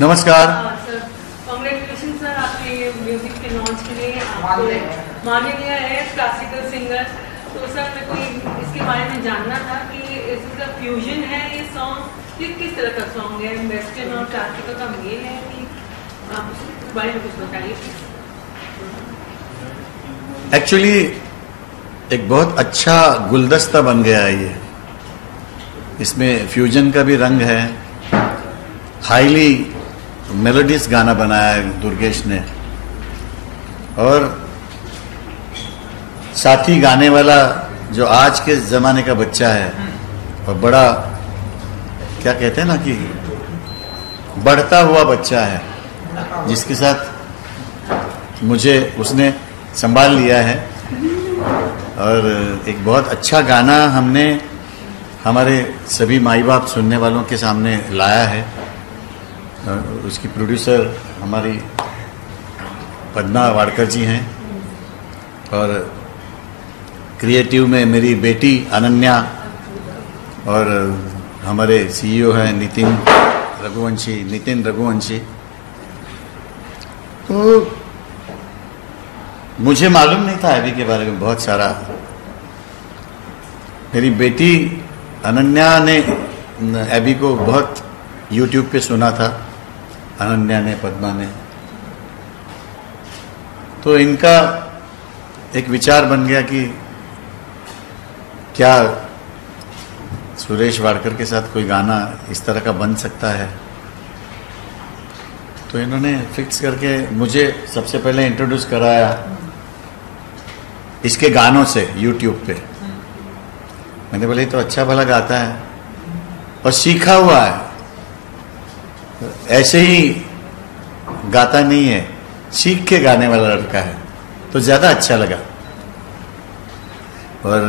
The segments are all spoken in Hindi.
नमस्कार सर, कांग्रेचुलेशन सर, आपने ये म्यूजिक के लॉन्च के लिए आपको मान लिया है क्लासिकल सिंगर। तो सर मेरे को इसके बारे में जानना था कि इसका फ्यूजन है ये सॉन्ग, ये किस तरह का सॉन्ग है, वेस्टर्न और क्लासिकल का मेल है कि आप इसके बारे में कुछ बताइए। एक्चुअली एक बहुत अच्छा गुलदस्ता बन गया है ये। इसमें फ्यूजन का भी रंग है, हाईली मेलोडियस गाना बनाया है दुर्गेश ने, और साथ ही गाने वाला जो आज के ज़माने का बच्चा है और बड़ा क्या कहते हैं ना कि बढ़ता हुआ बच्चा है, जिसके साथ मुझे उसने संभाल लिया है। और एक बहुत अच्छा गाना हमने हमारे सभी माई बाप सुनने वालों के सामने लाया है। उसकी प्रोड्यूसर हमारी पद्मा वाडकर जी हैं, और क्रिएटिव में मेरी बेटी अनन्या, और हमारे सीईओ हैं नितिन रघुवंशी। तो मुझे मालूम नहीं था एबी के बारे में बहुत सारा। मेरी बेटी अनन्या ने एबी को बहुत यूट्यूब पे सुना था, अनन्या ने, पद्मा ने। तो इनका एक विचार बन गया कि क्या सुरेश वाडकर के साथ कोई गाना इस तरह का बन सकता है। तो इन्होंने फिक्स करके मुझे सबसे पहले इंट्रोड्यूस कराया इसके गानों से यूट्यूब पे। मैंने बोले तो अच्छा भला गाता है और सीखा हुआ है, ऐसे ही गाता नहीं है, सीख के गाने वाला लड़का है, तो ज़्यादा अच्छा लगा। और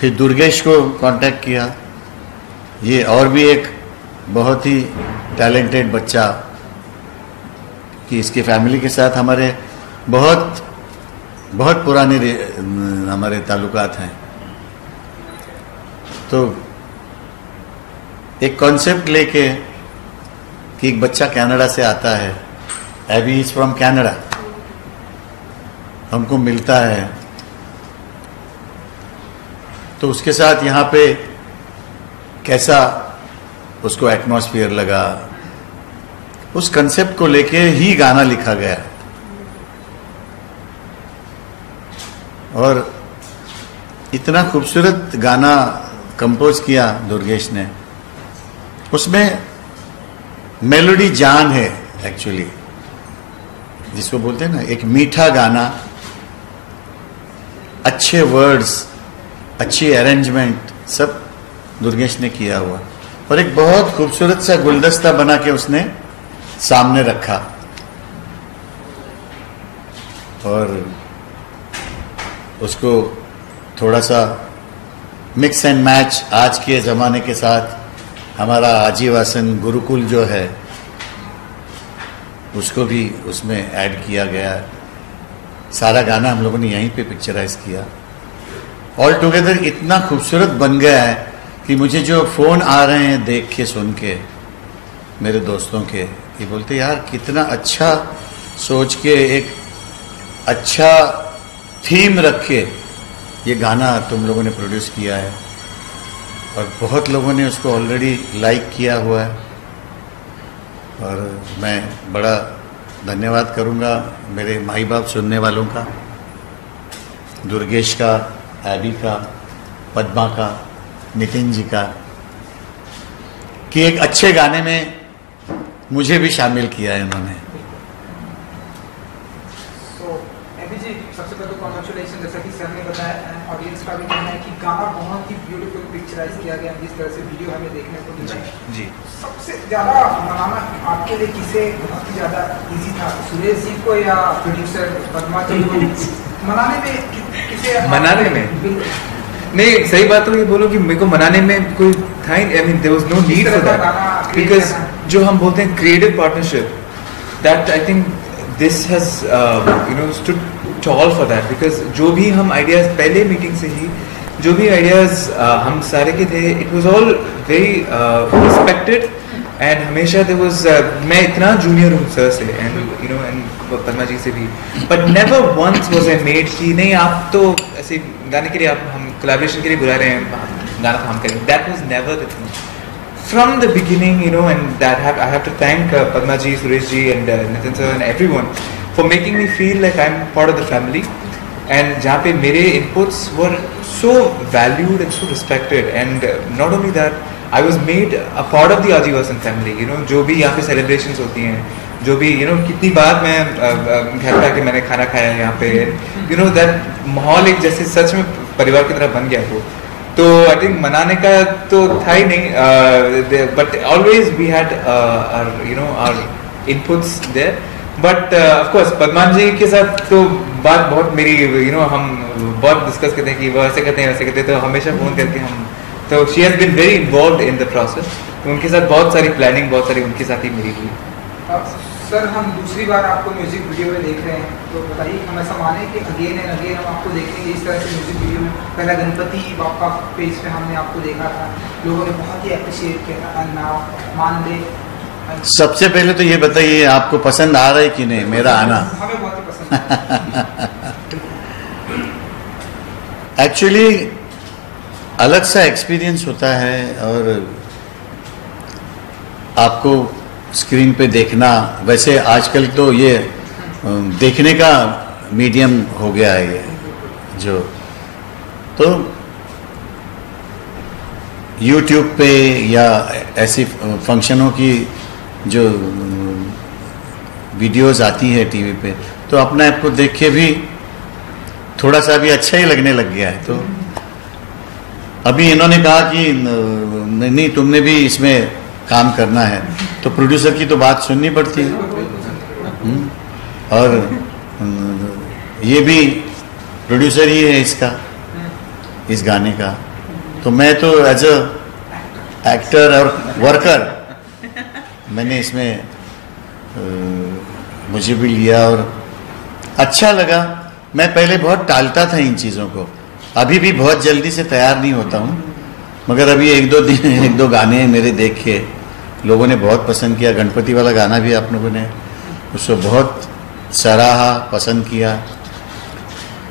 फिर दुर्गेश को कांटेक्ट किया। ये और भी एक बहुत ही टैलेंटेड बच्चा, कि इसकी फैमिली के साथ हमारे बहुत बहुत पुराने हमारे ताल्लुकात हैं। तो एक कॉन्सेप्ट लेके कि एक बच्चा कनाडा से आता है, एबी इज फ्रॉम कनाडा, हमको मिलता है, तो उसके साथ यहाँ पे कैसा उसको एटमॉस्फेयर लगा, उस कंसेप्ट को लेके ही गाना लिखा गया। और इतना खूबसूरत गाना कंपोज किया दुर्गेश ने। उसमें मेलोडी जान है एक्चुअली, जिसको बोलते हैं ना, एक मीठा गाना, अच्छे वर्ड्स, अच्छी अरेंजमेंट, सब दुर्गेश ने किया हुआ। और एक बहुत खूबसूरत सा गुलदस्ता बना के उसने सामने रखा। और उसको थोड़ा सा मिक्स एंड मैच आज के ज़माने के साथ हमारा आजीवासन गुरुकुल जो है उसको भी उसमें ऐड किया गया। सारा गाना हम लोगों ने यहीं पे पिक्चराइज किया। ऑल टुगेदर इतना खूबसूरत बन गया है कि मुझे जो फ़ोन आ रहे हैं देख के सुन के मेरे दोस्तों के, ये बोलते यार कितना अच्छा सोच के, एक अच्छा थीम रख के ये गाना तुम लोगों ने प्रोड्यूस किया है। और बहुत लोगों ने उसको ऑलरेडी लाइक किया हुआ है। और मैं बड़ा धन्यवाद करूँगा मेरे माई बाप सुनने वालों का, दुर्गेश का, एबी का, पद्मा का, नितिन जी का, कि एक अच्छे गाने में मुझे भी शामिल किया है इन्होंने। सबसे पहले तो कांग्रेचुलेशन, जैसा कि सर ने बताया, ऑडियंस का भी कहना है कि गाना बहुत ही ब्यूटीफुल पिक्चराइज किया गया, जिस तरह से वीडियो हमें देखने को मिला जी। सबसे ज़्यादा मनाना आपके लिए किसे बहुत ही ज़्यादा इजी था, सुरेश जी को या प्रोड्यूसर पद्मा जी को? मनाने में किसे? मनाने में नहीं, सही बात तो ये बोलो कि मेरे को मनाने में कोई था ही, I mean there was no need for that, because जो हम बोलते हैं creative partnership, that I think this has stood tall for that. Because जो भी हम आइडियाज पहले मीटिंग से ही जो भी आइडियाज हम सारे के थे, it was all very respected and हमेशा there was मैं इतना जूनियर हूँ सर से and you know and Padma ji से भी, but never once was I made कि नहीं आप तो ऐसे गाने के लिए आप हम कोलैबोरेशन के लिए बुला रहे हैं, गाना तो हम करेंगे. That was never the thing from the beginning, you know, and that I have to thank Padma ji, Suresh ji and Nitin sir and everyone for making me feel like I'm part of the family, and जहाँ पे मेरे inputs were so valued and so respected, and not only that I was made a part of the Aadivasan family, you know, जो भी यहाँ पे celebrations होती हैं, जो भी you know कितनी बार मैं घर पे आके मैंने खाना खाया है यहाँ पे, you know that माहौल एक जैसे सच में परिवार की तरह बन गया वो. तो आई थिंक मनाने का तो था ही नहीं, but always we had you know our inputs there. But of course Padma ji के साथ तो बात बहुत मेरी यू नो हम बहुत डिस्कस करते हैं कि वो ऐसे करते हैं वैसे करते हैं, तो हमेशा फ़ोन करके हम, तो she has been very involved in the process. तो उनके साथ बहुत सारी प्लानिंग बहुत सारी उनके साथ ही मेरी हुई. सर हम दूसरी बार आपको म्यूजिक वीडियो में देख रहे हैं, तो बताइए हम ऐसा माने कि अगेन एंड अगेन हम आपको देखेंगे इस तरह से म्यूजिक वीडियो में. पहला गणपति बापा पेज पे हमने आपको देखा था, लोगों ने बहुत ही अप्रिशिएट किया था, नाम मान ले. सबसे पहले तो ये बताइए आपको पसंद आ रहा है कि नहीं मेरा आना? हमें बहुत ही पसंद. एक्चुअली अलग सा एक्सपीरियंस होता है, और आपको स्क्रीन पे देखना, वैसे आजकल तो ये देखने का मीडियम हो गया है ये जो, तो YouTube पे या ऐसी फंक्शनों की जो वीडियोस आती है टीवी पे, तो अपने आप को देख के भी थोड़ा सा भी अच्छा ही लगने लग गया है. तो अभी इन्होंने कहा कि नहीं तुमने भी इसमें काम करना है, तो प्रोड्यूसर की तो बात सुननी पड़ती है. और ये भी प्रोड्यूसर ही है इसका, इस गाने का. तो मैं तो एज अ एक्टर और वर्कर मैंने इसमें मुझे भी लिया और अच्छा लगा. मैं पहले बहुत टालता था इन चीज़ों को, अभी भी बहुत जल्दी से तैयार नहीं होता हूँ, मगर अभी एक दो गाने मेरे देख के लोगों ने बहुत पसंद किया. गणपति वाला गाना भी आप लोगों ने उसको बहुत सराहा, पसंद किया,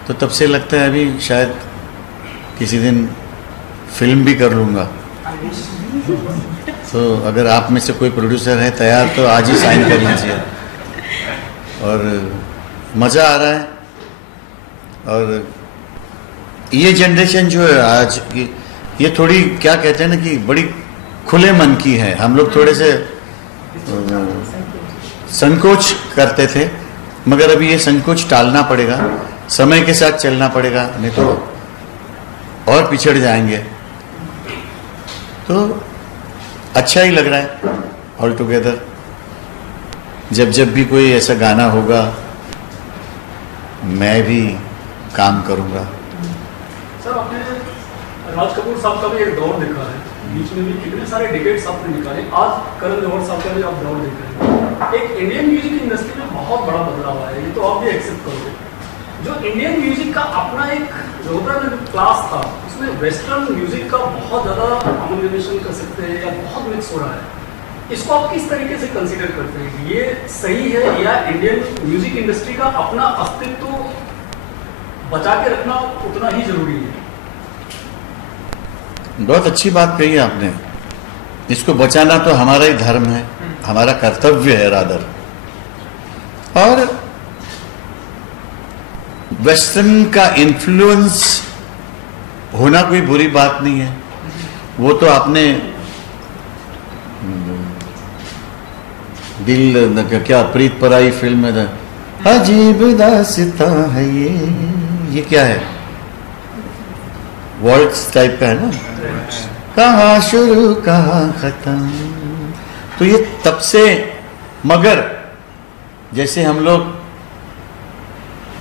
तो तब से लगता है अभी शायद किसी दिन फिल्म भी कर लूँगा. तो अगर आप में से कोई प्रोड्यूसर है तैयार तो आज ही साइन कर लीजिए. और मज़ा आ रहा है. और ये जनरेशन जो है आज की, ये थोड़ी क्या कहते हैं ना कि बड़ी खुले मन की है. हम लोग थोड़े से संकोच करते थे, मगर अभी ये संकोच टालना पड़ेगा, समय के साथ चलना पड़ेगा, नहीं तो और पिछड़ जाएंगे. तो अच्छा ही लग रहा है ऑल टुगेदर. जब भी कोई ऐसा गाना होगा मैं भी काम करूँगा. सर आपने राज कपूर साहब का भी एक दौर देखा है, बीच में भी कितने सारे डिबेट्स आपने निकाले, आज करण जौहर साहब का भी आप दौर देख रहे हैं. एक इंडियन म्यूजिक इंडस्ट्री में बहुत बड़ा बदलाव आया है, ये तो आप भी एक्सेप्ट करोगे. जो इंडियन म्यूजिक का अपना एक जो होता है क्लास था, उसमें वेस्टर्न म्यूजिक का बहुत ज़्यादा अमोलिनेशन कर सकते हैं या बहुत मिक्स हो रहा है. इसको आप किस तरीके से कंसीडर करते हैं कि ये सही है, या इंडियन म्यूजिक इंडस्ट्री का अपना अस्तित्व बचा के रखना उतना ही जरूरी है? बहुत अच्छी बात कही आपने. इसको बचाना तो हमारा ही धर्म है, हमारा कर्तव्य है रादर. और वेस्टर्न का इन्फ्लुएंस होना कोई बुरी बात नहीं है. वो तो आपने दिल क्या प्रीत पराई फिल्म में अजीब दास्तां है ये क्या है, वॉल्ट्स टाइप का है ना, कहाँ शुरू कहाँ खत्म. तो ये तब से, मगर जैसे हम लोग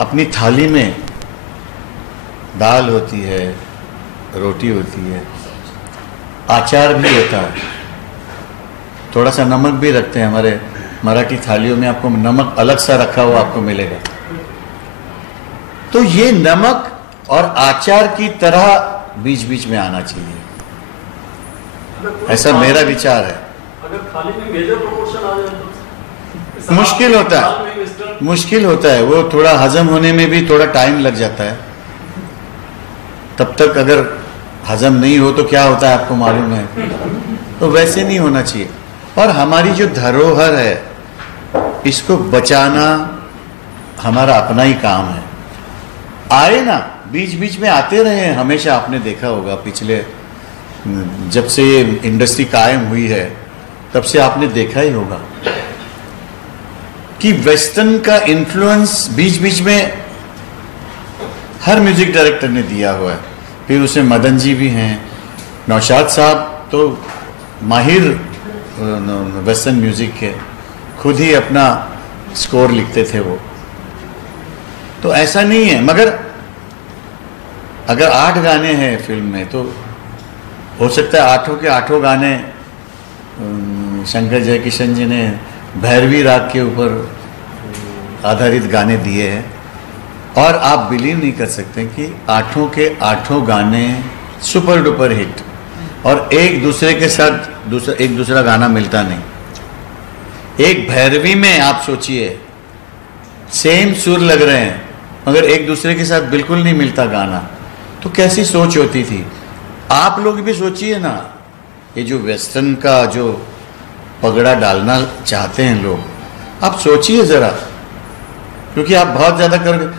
अपनी थाली में दाल होती है, रोटी होती है, अचार भी होता है, थोड़ा सा नमक भी रखते हैं. हमारे मराठी थालियों में आपको नमक अलग सा रखा हुआ आपको मिलेगा. तो ये नमक और आचार की तरह बीच बीच में आना चाहिए, ऐसा मेरा विचार है. अगर थाली में मेजर प्रोपोर्शन आ जाए तो मुश्किल होता है, मुश्किल होता है वो, थोड़ा हजम होने में भी थोड़ा टाइम लग जाता है। तब तक अगर हजम नहीं हो तो क्या होता है आपको मालूम है, तो वैसे नहीं होना चाहिए। और हमारी जो धरोहर है इसको बचाना हमारा अपना ही काम है। आए ना, बीच बीच में आते रहे, हमेशा आपने देखा होगा पिछले जब से ये इंडस्ट्री कायम हुई है तब से आपने देखा ही होगा कि वेस्टर्न का इन्फ्लुएंस बीच बीच में हर म्यूजिक डायरेक्टर ने दिया हुआ है। फिर उसमें मदन जी भी हैं, नौशाद साहब तो माहिर वेस्टर्न म्यूजिक के, खुद ही अपना स्कोर लिखते थे वो। तो ऐसा नहीं है, मगर अगर 8 गाने हैं फिल्म में तो हो सकता है 8 के 8 गाने शंकर जयकिशन जी ने भैरवी राग के ऊपर आधारित गाने दिए हैं। और आप बिलीव नहीं कर सकते कि 8 के 8 गाने सुपर डुपर हिट, और एक दूसरे के साथ एक दूसरा गाना मिलता नहीं। एक भैरवी में आप सोचिए सेम सुर लग रहे हैं मगर एक दूसरे के साथ बिल्कुल नहीं मिलता गाना, तो कैसी सोच होती थी। आप लोग भी सोचिए ना, ये जो वेस्टर्न का जो पगड़ा डालना चाहते हैं लोग, आप सोचिए जरा, क्योंकि आप बहुत ज्यादा कर,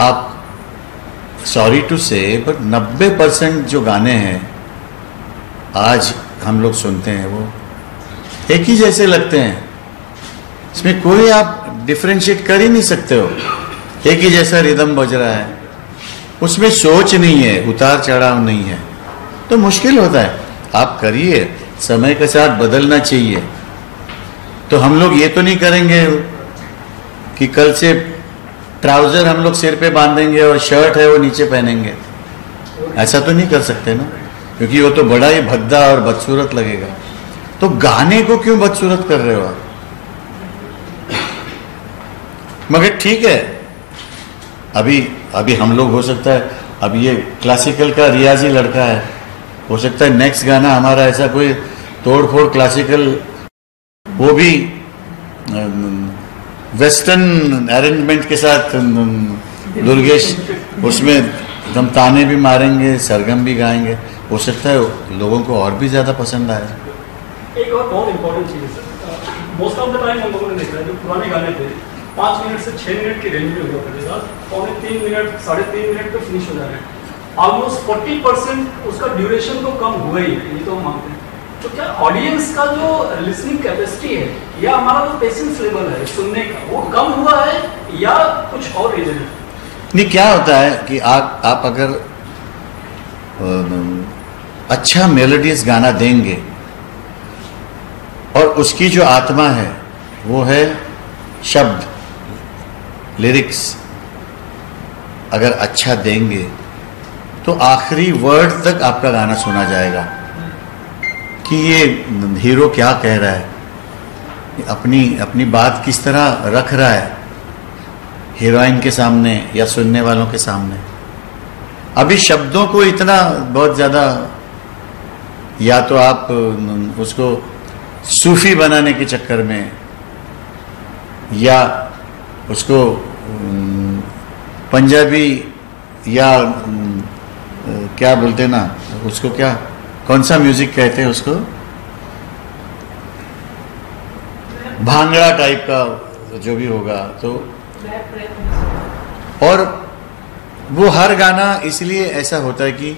आप सॉरी टू से बट 90% जो गाने हैं आज हम लोग सुनते हैं वो एक ही जैसे लगते हैं। इसमें कोई आप डिफरेंशिएट कर ही नहीं सकते हो, एक ही जैसा रिदम बज रहा है, उसमें सोच नहीं है, उतार चढ़ाव नहीं है, तो मुश्किल होता है। आप करिए, समय के साथ बदलना चाहिए। तो हम लोग ये तो नहीं करेंगे कि कल से ट्राउजर हम लोग सिर पे बांधेंगे और शर्ट है वो नीचे पहनेंगे, ऐसा तो नहीं कर सकते ना, क्योंकि वो तो बड़ा ही भद्दा और बदसूरत लगेगा। तो गाने को क्यों बदसूरत कर रहे हो आप? मगर ठीक है, अभी हम लोग हो सकता है, अब ये क्लासिकल का रियाजी लड़का है, हो सकता है नेक्स्ट गाना हमारा ऐसा कोई तोड़फोड़ क्लासिकल, वो भी वेस्टर्न अरेंजमेंट के साथ दुर्गेश उसमें एकदम ताने भी मारेंगे, सरगम भी गाएंगे, हो सकता है लोगों को और भी ज्यादा पसंद आए। एक और बहुत इंपॉर्टेंट चीज है sir, most of the time हम लोगों ने देखा है जो पुराने गाने थे 5 मिनट से 6 मिनट की रेंज में हुआ करते थे, पौने 3 मिनट 3.5 मिनट पे फिनिश हो जा रहे हैं। ऑलमोस्ट 40% उसका ड्यूरेशन तो कम हुआ ही है, ये तो हम मानते हैं। तो क्या ऑडियंस का जो लिसनिंग कैपेसिटी है या हमारा जो पेशेंस लेवल है सुनने का, वो कम हुआ है या कुछ और रीजन है? नहीं, क्या होता है कि आप अगर अच्छा मेलोडियस गाना देंगे और उसकी जो आत्मा है वो है शब्द, लिरिक्स, अगर अच्छा देंगे तो आखिरी वर्ड तक आपका गाना सुना जाएगा कि ये हीरो क्या कह रहा है, अपनी बात किस तरह रख रहा है हीरोइन के सामने या सुनने वालों के सामने। अभी शब्दों को इतना बहुत ज्यादा, या तो आप उसको सूफी बनाने के चक्कर में, या उसको पंजाबी या क्या बोलते हैं ना उसको, क्या कौन सा म्यूजिक कहते हैं उसको, भांगड़ा टाइप का जो भी होगा, तो और वो हर गाना इसलिए ऐसा होता है कि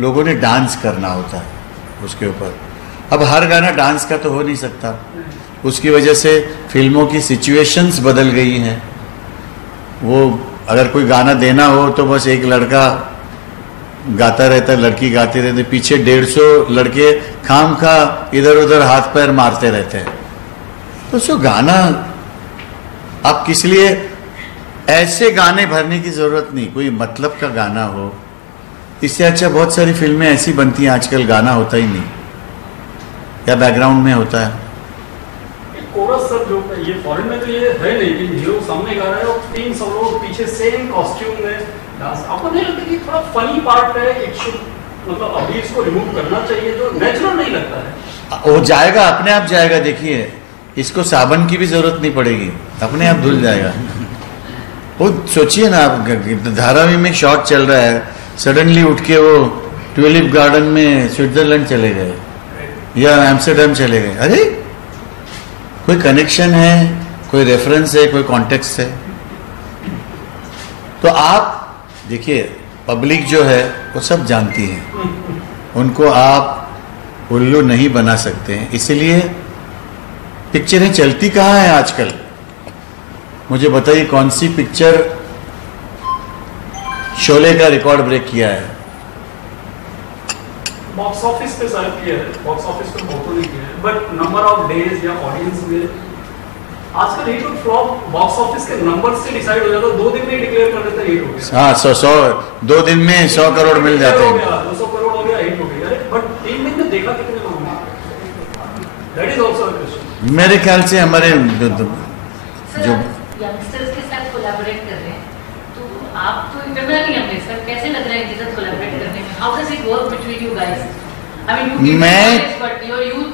लोगों ने डांस करना होता है उसके ऊपर। अब हर गाना डांस का तो हो नहीं सकता, उसकी वजह से फिल्मों की सिचुएशंस बदल गई हैं। वो अगर कोई गाना देना हो तो बस एक लड़का गाता रहता है, लड़की गाती रहती, पीछे 150 लड़के खाम खा इधर उधर हाथ पैर मारते रहते हैं। तो उसको गाना आप किस लिए, ऐसे गाने भरने की जरूरत नहीं, कोई मतलब का गाना हो। इससे अच्छा बहुत सारी फिल्में ऐसी बनती हैं आजकल, गाना होता ही नहीं या बैकग्राउंड में होता है। कोरस सर जो ये फॉरेन में तो ये है नहीं कि हीरो सामने गा रहा है और 300 लोग पीछे सेम कॉस्ट्यूम में डांस। आपको नहीं लगता कि थोड़ा फनी पार्ट है, इट शुड, मतलब अभी इसको रिमूव करना चाहिए, जो नेचुरल नहीं लगता है? वो जाएगा, अपने आप जाएगा। देखिए, इसको साबन की भी जरूरत नहीं पड़ेगी, अपने आप धुल जाएगा। वो सोचिए ना, आप धारावी में शॉट चल रहा है, सडनली उठ के वो ट्यूलिप गार्डन में स्विट्जरलैंड चले गए या एम्स्टर्डम चले गए। अरे कोई कनेक्शन है, कोई रेफरेंस है, कोई कॉन्टेक्स्ट है। तो आप देखिए, पब्लिक जो है वो सब जानती है, उनको आप उल्लू नहीं बना सकते हैं। इसलिए पिक्चरें चलती कहाँ हैं आजकल? मुझे बताइए, कौन सी पिक्चर शोले का रिकॉर्ड ब्रेक किया है? बॉक्स ऑफिस पे शायद किया है, बॉक्स ऑफिस पे बहुत नहीं किया है, बट नंबर ऑफ डेज या ऑडियंस में आजकल हिट और फ्लॉप बॉक्स ऑफिस के नंबर से डिसाइड हो जाता है। 2 दिन में डिक्लेयर कर देता है हिट हो गया। हाँ, 100 2 दिन में 100 करोड़ मिल जाते हैं। 200 करोड़ हो गया, हिट हो गया। अरे बट 3 दिन में देखा कितने लोगों ने? That is also a question. मेरे ख्याल से हमारे जो यंगस्टर्स के साथ कोलैबोरेट कर रहे हैं, तो आप तो इंटरनली होंगे सर, कैसे लग रहा है इनके साथ कोलैबोरेट करने में? How does it work between you guys? I mean you but your youth.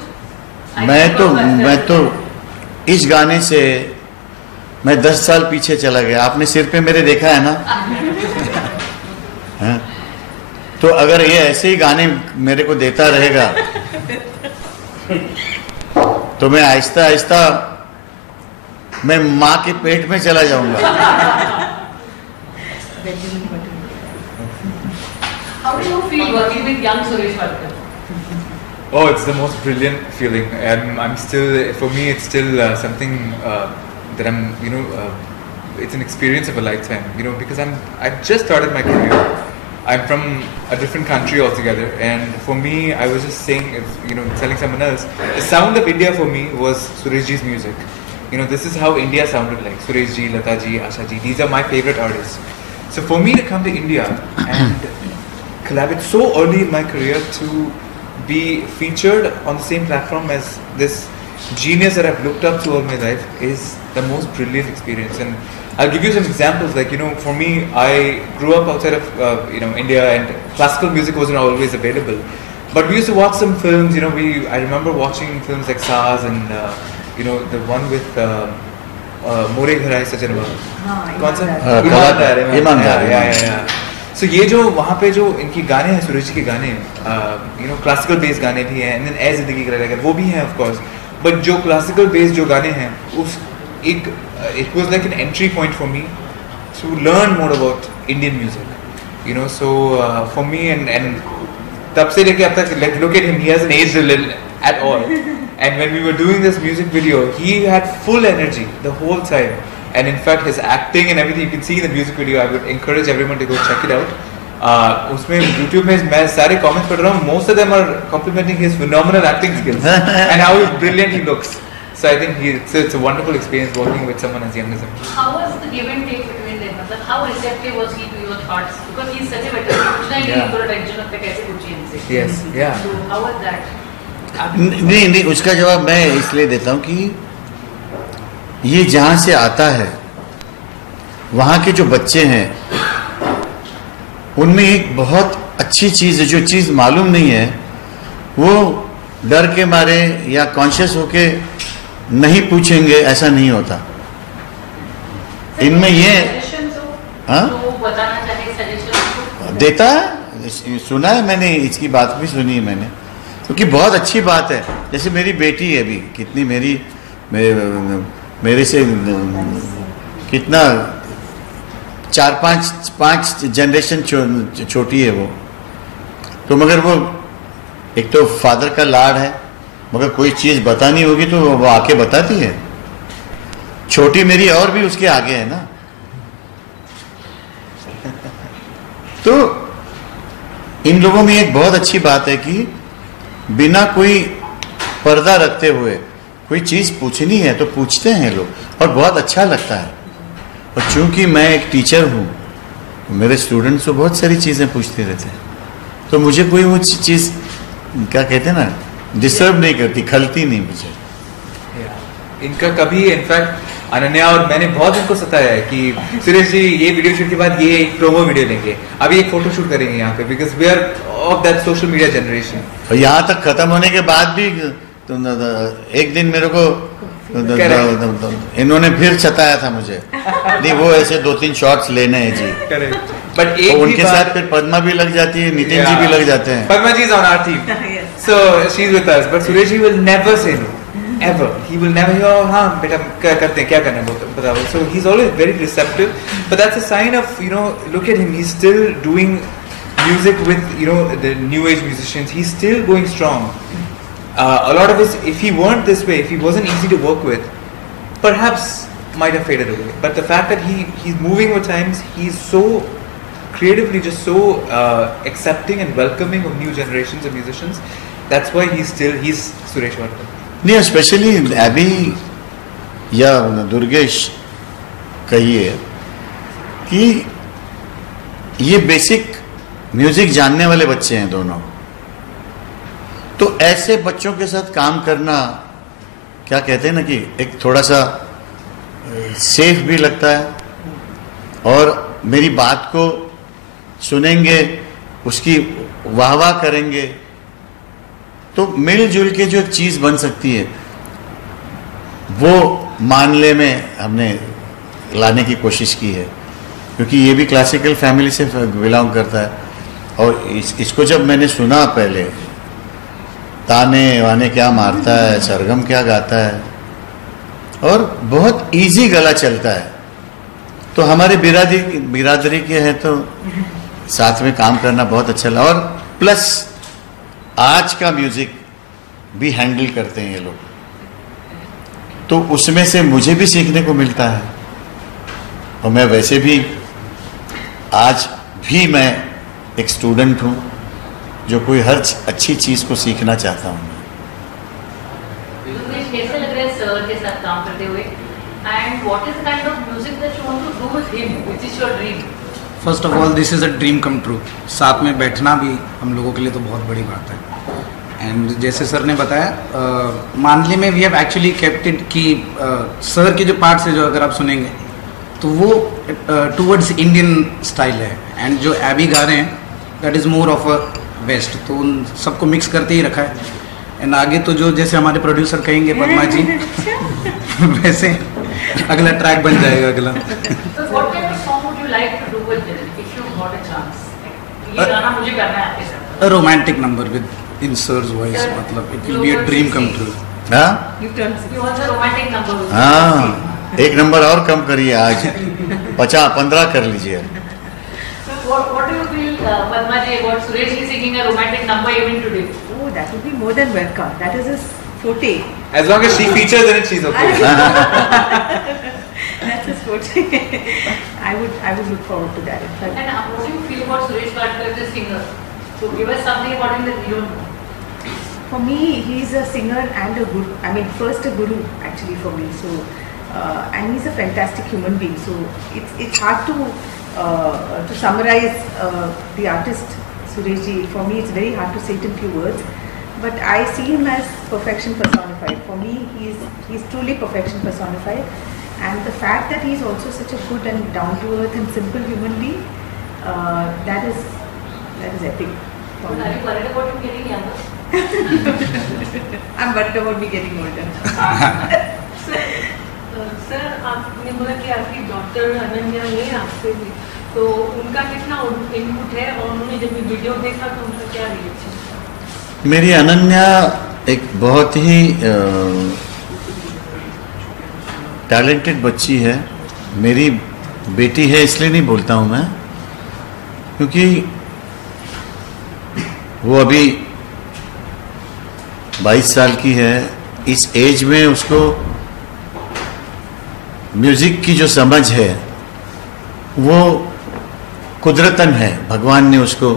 मैं तो इस गाने से मैं 10 साल पीछे चला गया। आपने सिर पे मेरे देखा है ना? हाँ? तो अगर ये ऐसे ही गाने मेरे को देता रहेगा तो मैं आहिस्ता आहिस्ता मैं माँ के पेट में चला जाऊंगा। How do you feel working with young Suresh Varkar? Oh, it's the most brilliant feeling, and I'm still, for me, it's still something that I'm, it's an experience of a lifetime, because I've just started my career. I'm from a different country altogether, and for me, I was just saying, telling someone else, the sound of India for me was Suresh ji's music. This is how India sounded like. Suresh ji, Lata ji, Asha ji, these are my favorite artists. So for me to come to India and collaborate so early in my career, to be featured on the same platform as this genius that I've looked up to all my life is the most brilliant experience. And I'll give you some examples. Like, for me, I grew up outside of India, and classical music wasn't always available. But we used to watch some films. I remember watching films like Saaz and the one with More Ghar Aaye Sajanwa. कौन सा? ईमानदार। So ये जो वहाँ पे जो इनकी गाने हैं, सुरेश जी के गाने, क्लासिकल बेस गाने भी हैं, and then ए जिंदगी का रहेगा वो भी हैं of course, but जो क्लासिकल बेस जो गाने हैं, it was like an entry point for me to learn more about Indian music, so for me and तब से लेके अब तक, like, look at him, he hasn't aged a little at all, and when we were doing this music video, he had full energy the whole time. And in fact, his acting and everything, you can see in the music video. I would encourage everyone to go check it out. उसमें YouTube में मैं सारे comments पढ़ रहा हूँ. Most of them are complimenting his phenomenal acting skills and how brilliant he looks. So I think it's a wonderful experience working with someone as young as him. How was the give and take between them? How receptive was he to your thoughts? Because he's such a veteran. पूछना ही नहीं, थोड़ा टेंशन होता है कैसे पूछिए इनसे. Yes, yeah. So how was that? नहीं, उसका जवाब मैं इसलिए देता हूँ कि ये जहाँ से आता है, वहाँ के जो बच्चे हैं, उनमें एक बहुत अच्छी चीज़ है, जो चीज़ मालूम नहीं है वो डर के मारे या कॉन्शियस होके नहीं पूछेंगे, ऐसा नहीं होता। इनमें ये देता है, सुना है मैंने, इसकी बात भी सुनी है मैंने, क्योंकि बहुत अच्छी बात है। जैसे मेरी बेटी है अभी, कितनी मेरे से कितना 4-5 जनरेशन छोटी है वो, तो मगर वो एक तो फादर का लाड है, मगर कोई चीज़ बतानी होगी तो वो आके बताती है। छोटी मेरी और भी उसके आगे है ना। तो इन लोगों में एक बहुत अच्छी बात है कि बिना कोई पर्दा रखते हुए कोई चीज़ पूछनी है तो पूछते हैं लोग, और बहुत अच्छा लगता है। और चूंकि मैं एक टीचर हूँ, मेरे स्टूडेंट्स को बहुत सारी चीज़ें पूछते रहते हैं, तो मुझे कोई वो चीज़ क्या कहते हैं ना, डिस्टर्ब नहीं करती, खलती नहीं मुझे। इनका कभी इनफैक्ट अनन्या और मैंने बहुत इनको सताया है कि सुरेश जी ये वीडियो शूट के बाद ये एक प्रोमो वीडियो लेंगे, अभी एक फोटो शूट करेंगे यहाँ पे, because we are of that social media generation. और यहाँ तक खत्म होने के बाद भी तो एक दिन मेरे को इन्होंने फिर सताया था मुझे, नहीं वो ऐसे 2-3 शॉट्स लेने हैं जी। बट तो उनके साथ फिर पद्मा भी लग जाती है, नितिन जी भी लग जाते हैं। Padma ji is on our team, so she's with us. But Suresh ji will never say no, ever. He will never. Oh, हाँ बेटा करते हैं, क्या करना है बताओ. So he's always very receptive. But that's a sign of, you know, look at him. He's still doing music with, you know, the new age musicians. He's still going strong. A lot of us, if he weren't this way, if he wasn't easy to work with, perhaps might have faded away. But the fact that he's moving with times, he's so creatively just so accepting and welcoming of new generations of musicians. That's why he's Suresh Varkar. नहीं, स्पेशली अभी या दुर्गेश कहिए कि ये बेसिक म्यूजिक जानने वाले बच्चे हैं दोनों, तो ऐसे बच्चों के साथ काम करना, क्या कहते हैं ना कि एक थोड़ा सा सेफ भी लगता है, और मेरी बात को सुनेंगे, उसकी वाह करेंगे, तो मिलजुल के जो एक चीज बन सकती है वो मानले में हमने लाने की कोशिश की है, क्योंकि ये भी क्लासिकल फैमिली से बिलोंग करता है। और इसको जब मैंने सुना पहले, ताने वाने क्या मारता है, सरगम क्या गाता है, और बहुत इजी गला चलता है, तो हमारे बिरादरी के हैं तो साथ में काम करना बहुत अच्छा लगा। और प्लस आज का म्यूजिक भी हैंडल करते हैं ये लोग, तो उसमें से मुझे भी सीखने को मिलता है। और मैं वैसे भी आज भी मैं एक स्टूडेंट हूं जो कोई हर अच्छी चीज को सीखना चाहता हूं। कैसे लग रहा है सर के साथ काम करते हुए, and what is the kind of music that you want to do with him, which is your dream? First of all this is a dream come true. साथ में बैठना भी हम लोगों के लिए तो बहुत बड़ी बात है। एंड जैसे सर ने बताया, मानले में we have actually kept it कि सर के जो पार्ट्स है, जो अगर आप सुनेंगे तो वो टूवर्ड्स इंडियन स्टाइल है, एंड जो एबी गा रहे हैं that is more of a west, तो उन सबको मिक्स करते ही रखा है। एंड आगे तो जो जैसे हमारे प्रोड्यूसर कहेंगे पद्मा जी वैसे अगला ट्रैक बन जाएगा अगला। So what kind of song would you like to do with him if you got a chance? ये गाना मुझे करना है आपके साथ। A romantic number with in sir's voice, मतलब it will be a dream come true. हाँ You want a romantic number? हाँ, एक नंबर और कम करिए, आज 50-15 कर लीजिए। So what do you feel, Padma ji, about Suresh ji singing a romantic number even today? Oh, that would be more than welcome. That is his forte. As long as she features in it, she's okay. That's his forte. I would look forward to that. In fact, And what do you feel about Suresh Varkar as a singer? So give us something about him that we don't know. for me, he's a singer and a guru. I mean, first a guru actually for me. So, and he's a fantastic human being. So it's hard to summarize the artist Suresh ji. For me, it's very hard to say it in few words. But I see him as perfection personified. For me, he's truly perfection personified. And the fact that he's also such a good and down-to-earth and simple human being, that is epic. Are you worried about him getting younger? I'm worried about me getting older. Sir आपने बोला कि आपकी डॉक्टर अनन्या है आपसे भी, तो उनका कितना इनपुट है, और उन्होंने जब वीडियो देखा तो उनका क्या रिएक्शन था? मेरी अनन्या एक बहुत ही टैलेंटेड बच्ची है, मेरी बेटी है इसलिए नहीं बोलता हूँ मैं, क्योंकि वो अभी 22 साल की है। इस एज में उसको म्यूजिक की जो समझ है वो कुदरतन है, भगवान ने उसको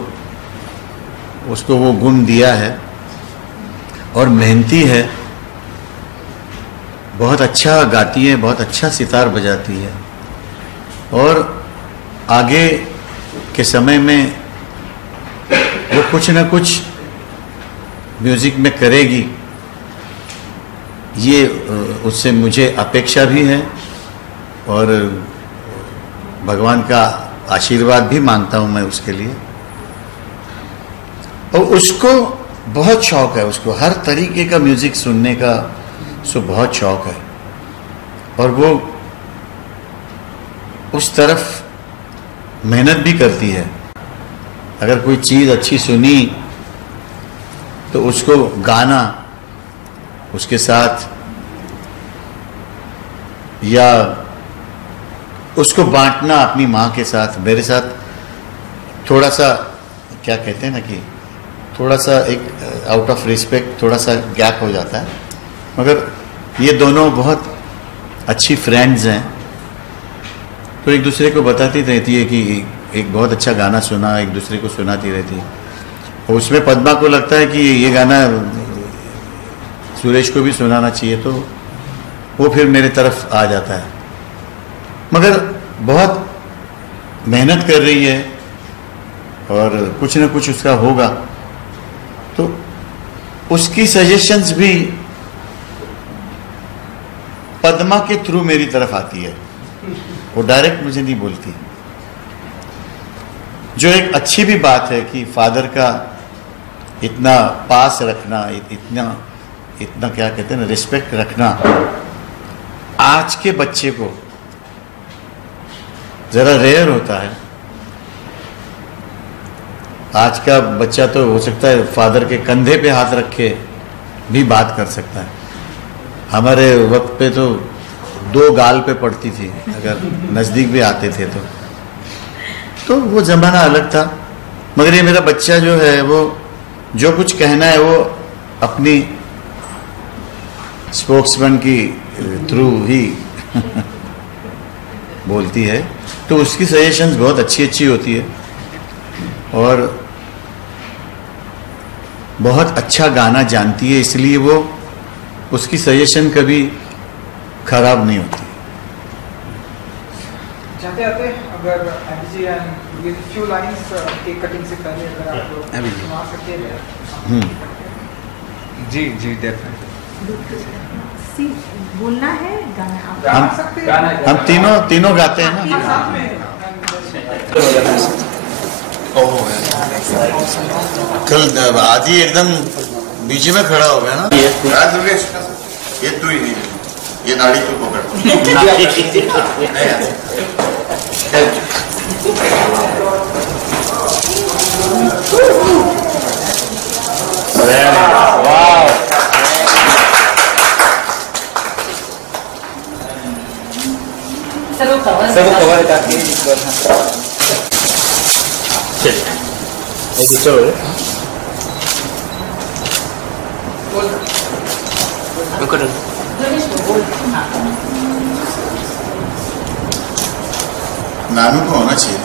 वो गुण दिया है, और मेहनती है, बहुत अच्छा गाती है, बहुत अच्छा सितार बजाती है, और आगे के समय में वो कुछ ना कुछ म्यूजिक में करेगी, ये उससे मुझे अपेक्षा भी है, और भगवान का आशीर्वाद भी मांगता हूं मैं उसके लिए। और उसको बहुत शौक है उसको, हर तरीके का म्यूजिक सुनने का उसको बहुत शौक है, और वो उस तरफ मेहनत भी करती है। अगर कोई चीज़ अच्छी सुनी तो उसको गाना, उसके साथ या उसको बांटना अपनी माँ के साथ। मेरे साथ थोड़ा सा क्या कहते हैं ना कि थोड़ा सा एक आउट ऑफ रिस्पेक्ट थोड़ा सा गैप हो जाता है, मगर ये दोनों बहुत अच्छी फ्रेंड्स हैं, तो एक दूसरे को बताती रहती है कि एक बहुत अच्छा गाना सुना, एक दूसरे को सुनाती रहती है। और उसमें पद्मा को लगता है कि ये गाना सुरेश को भी सुनाना चाहिए, तो वो फिर मेरे तरफ आ जाता है। मगर बहुत मेहनत कर रही है और कुछ ना कुछ उसका होगा, तो उसकी सजेशंस भी पद्मा के थ्रू मेरी तरफ आती है, वो डायरेक्ट मुझे नहीं बोलती। जो एक अच्छी भी बात है कि फादर का इतना पास रखना, इतना क्या कहते हैं ना, रिस्पेक्ट रखना, आज के बच्चे को जरा रेयर होता है। आज का बच्चा तो हो सकता है फादर के कंधे पे हाथ रख के भी बात कर सकता है। हमारे वक्त पे तो 2 गाल पे पड़ती थी अगर नज़दीक भी आते थे तो वो ज़माना अलग था। मगर ये मेरा बच्चा जो है वो जो कुछ कहना है वो अपनी स्पोक्समैन की थ्रू ही बोलती है, तो उसकी सजेशंस बहुत अच्छी होती है और बहुत अच्छा गाना जानती है, इसलिए वो उसकी सजेशन कभी खराब नहीं होती। जाते आते अगर ABG and few lines cake cutting से पहले अगर आप लोग सुना सकते हैं। जी जी डेफिनेटली। बोलना है गाना आप गा सकते हैं। हम तीनों गाते हैं ना। साथ में कल आदि एकदम बीच में खड़ा हो गया ना। ये तू ही नहीं, ये नाड़ी तू पकड़। सर वो कवर करके नानू को होना चाहिए।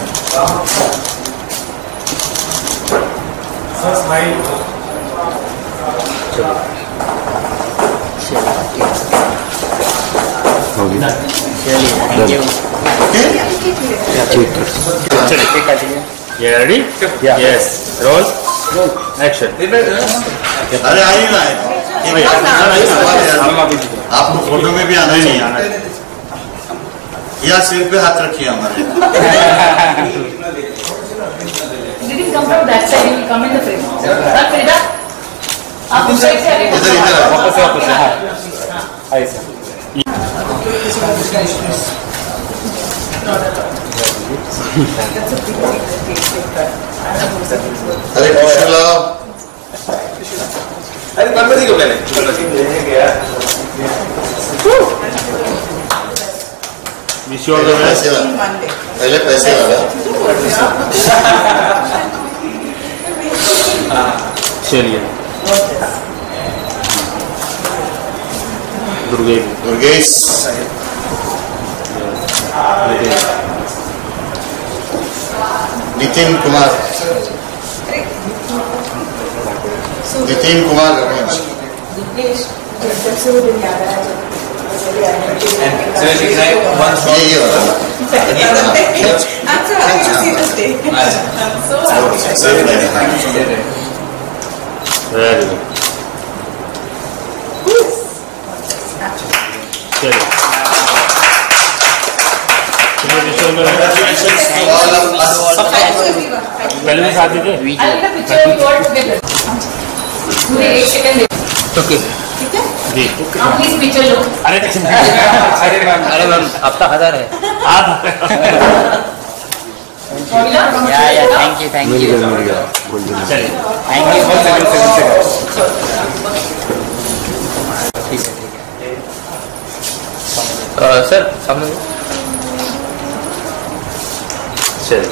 ready? Yes. Roll. Action. अरे आइए ना, आपको फोटो में भी आना ही नहीं आना। या सिर पे हाथ रखिए हमारे। Didn't come from that side, you come in the frame. Sir, Frida, आप उस साइड से आगे इधर वापस हाँ ऐसे। अरे टिश्यू लाओ। अरे गणपति को पहले पहले पैसे वाला। चलिए दुर्गेश नितिन कुमार रमेश। पहले भी साथ दीजिए। I'll get a picture of you all together. मुझे 1 सेकंड दे। ओके ठीक है? जी। आप प्लीज पिक्चर लो। अरे अरे मैम आपका 1000 है। या थैंक यू थैंक यू चलिए थैंक यू। ठीक है सर सामने चलिए